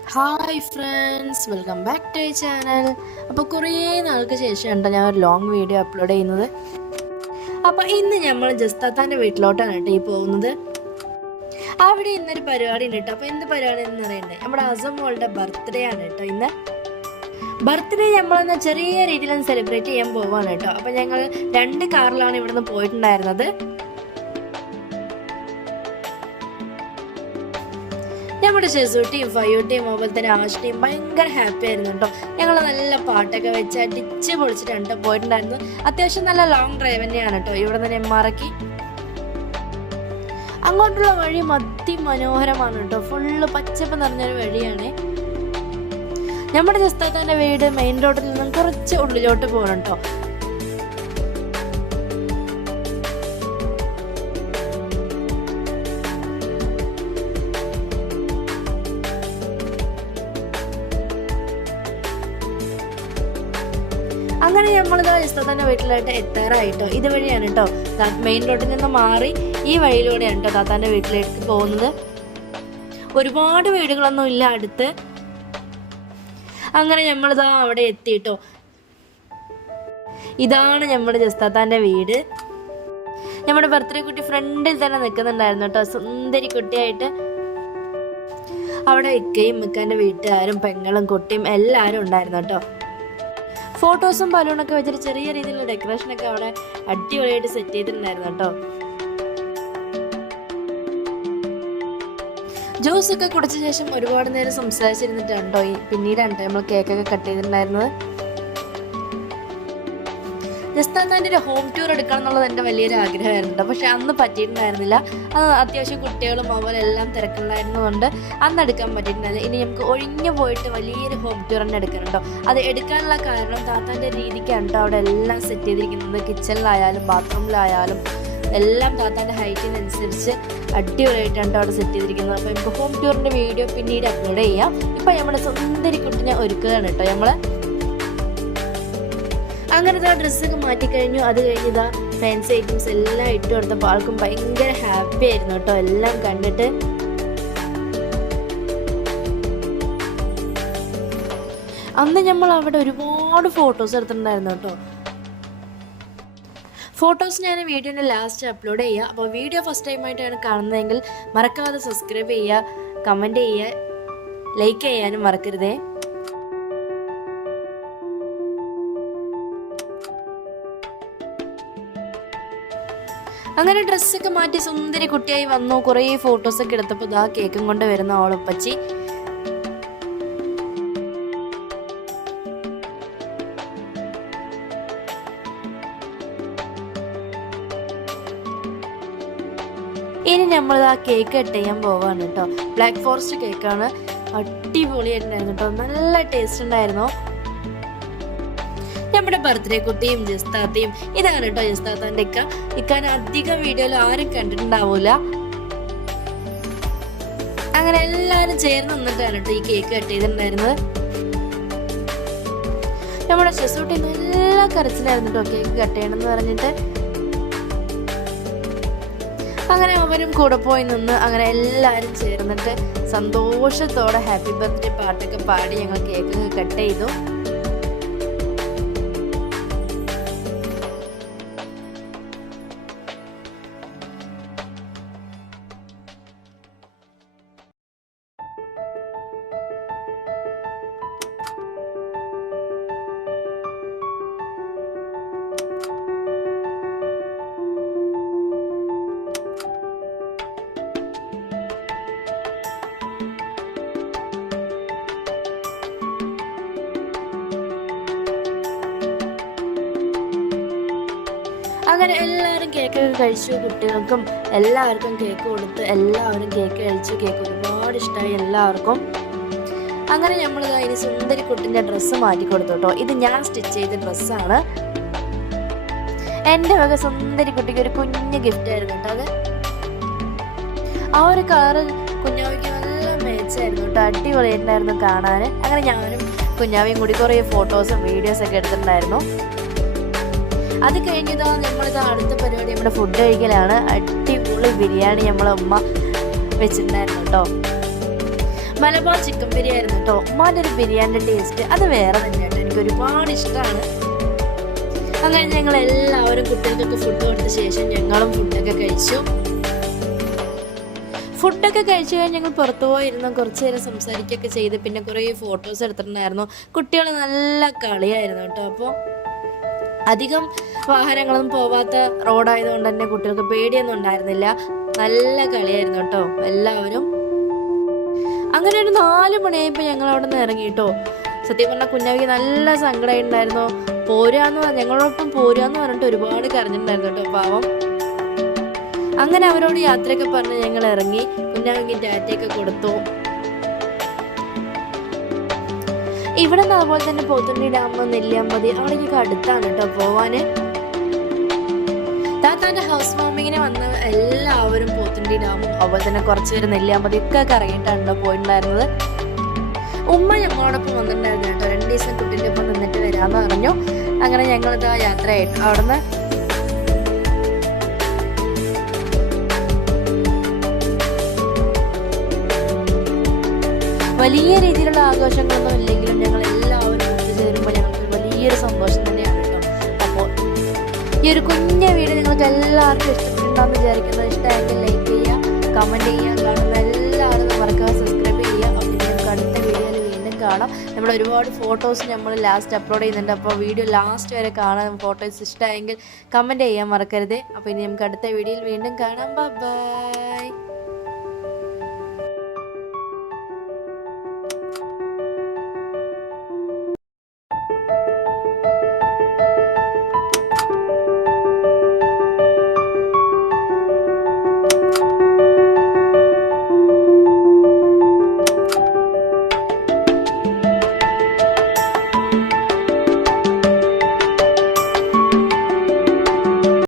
Hi friends welcome back to channel അപ്പോൾ കുറേ നാൾക്ക് ശേഷമാണ് ഞാൻ ഒരു ലോങ് വീഡിയോ അപ്ലോഡ് ചെയ്യുന്നത്. അപ്പോൾ ഇന്ന് നമ്മൾ ജസ്താത്താന്റെ വീട്ടിലോട്ടാണ് കേട്ടോ ഈ പോകുന്നത്. അവിടെ ഇന്നൊരു പരിപാടി ഉണ്ട് കേട്ടോ. അപ്പോൾ എന്ത് പരിപാടി എന്ന് പറയണ്ടേ നമ്മുടെ അസം മോളുടെ ബർത്ത്ഡേ ആണ് കേട്ടോ ഇന്ന്. ബർത്ത്ഡേ നമ്മളൊന്ന് ചെറിയ രീതിയിലൊന്ന് സെലിബ്രേറ്റ് ചെയ്യാൻ പോവാണ് കേട്ടോ. അപ്പോൾ ഞങ്ങൾ രണ്ട് കാറിലാണ് ഇവിടുന്ന് പോയിട്ടുണ്ടായിരുന്നത്. നമ്മുടെ ഷെസൂട്ടിയും ഫയോട്ടിയും അതുപോലെ തന്നെ ആഷിനെയും ഭയങ്കര ഹാപ്പി ആയിരുന്നു കേട്ടോ. ഞങ്ങൾ നല്ല പാട്ടൊക്കെ വെച്ച് അടിച്ച് പൊളിച്ചിട്ടുണ്ട് പോയിട്ടുണ്ടായിരുന്നു. അത്യാവശ്യം നല്ല ലോങ് ഡ്രൈവ് തന്നെയാണ് കേട്ടോ. ഇവിടെ നിന്ന് നെമ്മാറക്കി അങ്ങോട്ടുള്ള വഴി അതിമനോഹരമാണ് കേട്ടോ. ഫുള്ള് പച്ചപ്പ് നിറഞ്ഞൊരു വഴിയാണ്. നമ്മുടെ ജസ്താത്താന്റെ വീട് മെയിൻ റോഡിൽ നിന്നും കുറച്ച് ഉള്ളിലോട്ട് പോകണം കേട്ടോ. നമ്മളിതാ ഇസ്താത്താന്റെ വീട്ടിലായിട്ട് എത്താറായിട്ടോ? ഇതുവഴിയാണ് കേട്ടോ മെയിൻ റോഡിൽ നിന്ന് മാറി ഈ വഴിയിലൂടെയാണ് കേട്ടോ താത്താന്റെ വീട്ടിലേക്ക് പോകുന്നത്. ഒരുപാട് വീടുകളൊന്നും ഇല്ല അടുത്ത്. അങ്ങനെ നമ്മളിതാ അവിടെ എത്തിയിട്ടോ ഇതാണ് നമ്മുടെ ജസ്താത്താന്റെ വീട്. നമ്മുടെ ബർത്ത്ഡേ കുട്ടി ഫ്രണ്ടിൽ തന്നെ നിൽക്കുന്നുണ്ടായിരുന്നു കേട്ടോ സുന്ദരി കുട്ടിയായിട്ട് അവിടെ ഇക്കയും ഇക്കാന്റെ വീട്ടുകാരും പെങ്ങളും കുട്ടിയും എല്ലാവരും ഉണ്ടായിരുന്നു കേട്ടോ ഫോട്ടോസും ബലൂണൊക്കെ വെച്ചിട്ട് ചെറിയ രീതിയിലുള്ള ഡെക്കറേഷനൊക്കെ അവിടെ അടിപൊളിയായിട്ട് സെറ്റ് ചെയ്തിട്ടുണ്ടായിരുന്നു കേട്ടോ. ജ്യൂസൊക്കെ കുടിച്ച ശേഷം ഒരുപാട് നേരം സംസാരിച്ചിരുന്നിട്ടുണ്ടോ ഈ പിന്നീടാണ് നമ്മൾ കേക്കൊക്കെ കട്ട് ചെയ്തിട്ടുണ്ടായിരുന്നത്. ജസ്താത്താന്റെ ഒരു ഹോം ടൂർ എടുക്കണം എന്നുള്ളത് എന്റെ വലിയൊരു ആഗ്രഹമായിരുന്നു പക്ഷെ അന്ന് പറ്റിയിട്ടുണ്ടായിരുന്നില്ല. അത് അത്യാവശ്യം കുട്ടികളും അതുപോലെ എല്ലാം തിരക്കുണ്ടായിരുന്നതുകൊണ്ട് അന്ന് എടുക്കാൻ പറ്റിയിട്ടുണ്ടായിരുന്നില്ല ഇനി നമുക്ക് ഒഴിഞ്ഞു പോയിട്ട് വലിയൊരു ഹോം ടൂർ തന്നെ എടുക്കാനുണ്ടോ? അത് എടുക്കാനുള്ള കാരണം താത്താന്റെ രീതിക്കാണ് കേട്ടോ അവിടെ എല്ലാം സെറ്റ് ചെയ്തിരിക്കുന്നത്. കിച്ചണിലായാലും ബാത്റൂമിലായാലും എല്ലാം താത്താന്റെ ഹൈറ്റിനനുസരിച്ച് അടിപൊളിയായിട്ടാണ് ട്ടോ അവിടെ സെറ്റ് ചെയ്തിരിക്കുന്നത്. അപ്പോൾ നമുക്ക് ഹോം ടൂറിന്റെ വീഡിയോ പിന്നീട് അപ്ലോഡ് ചെയ്യാം. ഇപ്പം നമ്മുടെ സുന്ദരി കുട്ടിനെ ഒരുക്കുകയാണ് കേട്ടോ നമ്മൾ അങ്ങനെ ആ ഡ്രസ്സൊക്കെ മാറ്റിക്കഴിഞ്ഞു അത് കഴിഞ്ഞതാ ഫാൻസി ഐറ്റംസ് എല്ലാം ഇട്ട് കൊടുത്തപ്പോൾ ആൾക്കും ഭയങ്കര ഹാപ്പി ആയിരുന്നു കേട്ടോ. എല്ലാം കണ്ടിട്ട്. അന്ന് നമ്മൾ അവിടെ ഒരുപാട് ഫോട്ടോസ് എടുത്തിട്ടുണ്ടായിരുന്നു കേട്ടോ. ഫോട്ടോസ് ഞാൻ വീഡിയോന്റെ ലാസ്റ്റ് അപ്ലോഡ് ചെയ്യുക. അപ്പോൾ വീഡിയോ ഫസ്റ്റ് ടൈമായിട്ടാണ് കാണുന്നതെങ്കിൽ മറക്കാതെ സബ്സ്ക്രൈബ് ചെയ്യുക കമന്റ് ചെയ്യുക ലൈക്ക് ചെയ്യാനും മറക്കരുതേ. അങ്ങനെ ഡ്രസ്സൊക്കെ മാറ്റി സുന്ദരി കുട്ടിയായി വന്നു. കുറേ ഫോട്ടോസൊക്കെ എടുത്തപ്പോൾ ഇതാ കേക്കും കൊണ്ട് വരുന്ന ഓളപ്പച്ചി. ഇനി നമ്മൾ ആ കേക്ക് കട്ട് ചെയ്യാൻ പോവാണ് കേട്ടോ ബ്ലാക്ക് ഫോറസ്റ്റ് കേക്കാണ്. അടിപൊളിയായിട്ടുണ്ടായിരുന്നു കേട്ടോ നല്ല ടേസ്റ്റ് ഉണ്ടായിരുന്നു. നമ്മുടെ ബർത്ത്ഡേ കുട്ടിയും ജസ്താത്തയും ഇതാണ് കേട്ടോ ജസ്താത്താന്റെ ഇക്ക. ഇക്കാൻ അധികം വീഡിയോയിൽ ആരും കണ്ടിട്ടുണ്ടാവൂല. അങ്ങനെ എല്ലാവരും ചേർന്ന് നിന്നിട്ടാണ് കേട്ടോ ഈ കേക്ക് കട്ട് ചെയ്തിട്ടുണ്ടായിരുന്നത്. നമ്മുടെ ഷെസൂട്ടി നല്ല കരച്ചിലായിരുന്നു കേട്ടോ കേക്ക് കട്ട് ചെയ്യണമെന്ന് പറഞ്ഞിട്ട്. അങ്ങനെ അവരും കൂടെ പോയി നിന്ന് അങ്ങനെ എല്ലാവരും ചേർന്നിട്ട് സന്തോഷത്തോടെ ഹാപ്പി ബർത്ത്ഡേ പാട്ടൊക്കെ പാടി ഞങ്ങൾ കേക്ക് കട്ട് ചെയ്തു. അങ്ങനെ എല്ലാവരും കേക്കൊക്കെ കഴിച്ചു കുട്ടികൾക്കും എല്ലാവർക്കും കേക്ക് കൊടുത്ത് എല്ലാവരും കേക്ക് കഴിച്ചു കേക്ക് ഒരുപാട് ഇഷ്ടമായി എല്ലാവർക്കും. അങ്ങനെ നമ്മൾ ഇനി സുന്ദരി കുട്ടിന്റെ ഡ്രസ്സ് മാറ്റി കൊടുത്തു കേട്ടോ ഇത് ഞാൻ സ്റ്റിച്ച് ചെയ്ത ഡ്രസ്സാണ് എന്റെ വക സുന്ദരി കുട്ടിക്ക് ഒരു കുഞ്ഞ് ഗിഫ്റ്റ് ആയിരുന്നു കേട്ടോ അത്. ആ ഒരു കളറ് കുഞ്ഞാവിക്ക് നല്ല മേച്ചായിരുന്നു കേട്ടോ അടിപൊളിയായിട്ടുണ്ടായിരുന്നു കാണാൻ അങ്ങനെ ഞാനും കുഞ്ഞാവിയും കൂടി കുറേ ഫോട്ടോസും വീഡിയോസും ഒക്കെ എടുത്തിട്ടുണ്ടായിരുന്നു. അത് കഴിഞ്ഞതാ നമ്മളിത് അടുത്ത പരിപാടി നമ്മുടെ ഫുഡ് കഴിക്കലാണ്. അടിപൊളി ബിരിയാണി നമ്മളെ ഉമ്മ വെച്ചിട്ടുണ്ടായിരുന്നു കേട്ടോ മലബാർ ചിക്കൻ ബിരിയാണി കേട്ടോ ഉമ്മാന്റെ ഒരു ബിരിയാണിന്റെ ടേസ്റ്റ് അത് വേറെ തന്നെയാണ്. എനിക്ക് ഒരുപാട് ഇഷ്ടമാണ് അങ്ങനെ ഞങ്ങൾ എല്ലാവരും കുട്ടികൾക്കൊക്കെ ഫുഡ് കൊടുത്ത ശേഷം ഞങ്ങളും ഫുഡൊക്കെ കഴിച്ചു. ഫുഡൊക്കെ കഴിച്ചു കഴിഞ്ഞ് ഞങ്ങൾ പുറത്തു പോയിരുന്നു. കുറച്ച് നേരം സംസാരിക്കുകയൊക്കെ ചെയ്ത്. പിന്നെ കുറേ ഫോട്ടോസ് എടുത്തിട്ടുണ്ടായിരുന്നു. കുട്ടികൾ നല്ല കളിയായിരുന്നു കേട്ടോ അപ്പോൾ അധികം വാഹനങ്ങളൊന്നും പോവാത്ത റോഡായതുകൊണ്ട് തന്നെ കുട്ടികൾക്ക് പേടിയൊന്നും ഉണ്ടായിരുന്നില്ല. നല്ല കളിയായിരുന്നു കേട്ടോ. എല്ലാവരും. അങ്ങനെ ഒരു നാല് മണിയായപ്പോൾ ഞങ്ങൾ അവിടെ നിന്ന് ഇറങ്ങി കേട്ടോ സത്യം പറഞ്ഞാൽ കുഞ്ഞാവിക്ക് നല്ല സങ്കടം ഉണ്ടായിരുന്നു പോരാന്ന് ഞങ്ങളോടൊപ്പം പോരാന്ന് പറഞ്ഞിട്ട് ഒരുപാട് കരഞ്ഞിട്ടുണ്ടായിരുന്നു കേട്ടോ പാവം. അങ്ങനെ അവരോട് യാത്രയൊക്കെ പറഞ്ഞ് ഞങ്ങൾ ഇറങ്ങി. കുഞ്ഞാവിക്ക് ടാറ്റയൊക്കെ കൊടുത്തു. ഇവിടെ നിന്ന് അതുപോലെ തന്നെ പോത്തുണ്ടി ഡാം നെല്ലിയാമ്പതി അവിടേക്ക് അടുത്താണ് കേട്ടോ പോവാന്. താത്താന്റെ ഹൗസ് വാമിങ്ങിന് വന്ന എല്ലാവരും പോത്തുണ്ടി ഡാമും അതുപോലെ തന്നെ കുറച്ച് പേര് നെല്ലിയാമ്പതി ഒക്കെ കറങ്ങിയിട്ടാണ് കേട്ടോ പോയിട്ടുണ്ടായിരുന്നത്. ഉമ്മ ഞങ്ങളോടൊപ്പം വന്നിട്ടുണ്ടായിരുന്നു കേട്ടോ. രണ്ട് ദിവസം കുട്ടീന്റെ ഒപ്പം നിന്നിട്ട് വരാമെന്ന് പറഞ്ഞു. അങ്ങനെ ഞങ്ങളിത് യാത്രയായിട്ട് അവിടുന്ന് വലിയ രീതിയിലുള്ള ആഘോഷങ്ങളൊന്നും ഇല്ലെങ്കിലും ഞങ്ങൾ എല്ലാവരും ഒത്തുചേരുമ്പോൾ ഞങ്ങൾക്ക് വലിയൊരു സന്തോഷം തന്നെയാണ് കേട്ടോ. അപ്പോൾ ഈ ഒരു കുഞ്ഞ വീഡിയോ നിങ്ങൾക്ക് എല്ലാവർക്കും ഇഷ്ടപ്പെട്ടുണ്ടാകുന്ന വിചാരിക്കുന്നത് ഇഷ്ടമായെങ്കിൽ ലൈക്ക് ചെയ്യുക കമന്റ് ചെയ്യുക കാണുന്ന എല്ലാവരും മറക്കാതെ സബ്സ്ക്രൈബ് ചെയ്യുക. അപ്പോൾ നിങ്ങൾക്ക് അടുത്ത വീഡിയോയിൽ വീണ്ടും കാണാം. നമ്മൾ ഒരുപാട് ഫോട്ടോസ് നമ്മൾ ലാസ്റ്റ് അപ്ലോഡ് ചെയ്യുന്നുണ്ട്. അപ്പോൾ വീഡിയോ ലാസ്റ്റ് വരെ കാണാൻ ഫോട്ടോസ് ഇഷ്ടമായെങ്കിൽ കമന്റ് ചെയ്യാൻ മറക്കരുത്. അപ്പോൾ ഇനി നമുക്ക് അടുത്ത വീഡിയോയിൽ വീണ്ടും കാണാം. ബൈ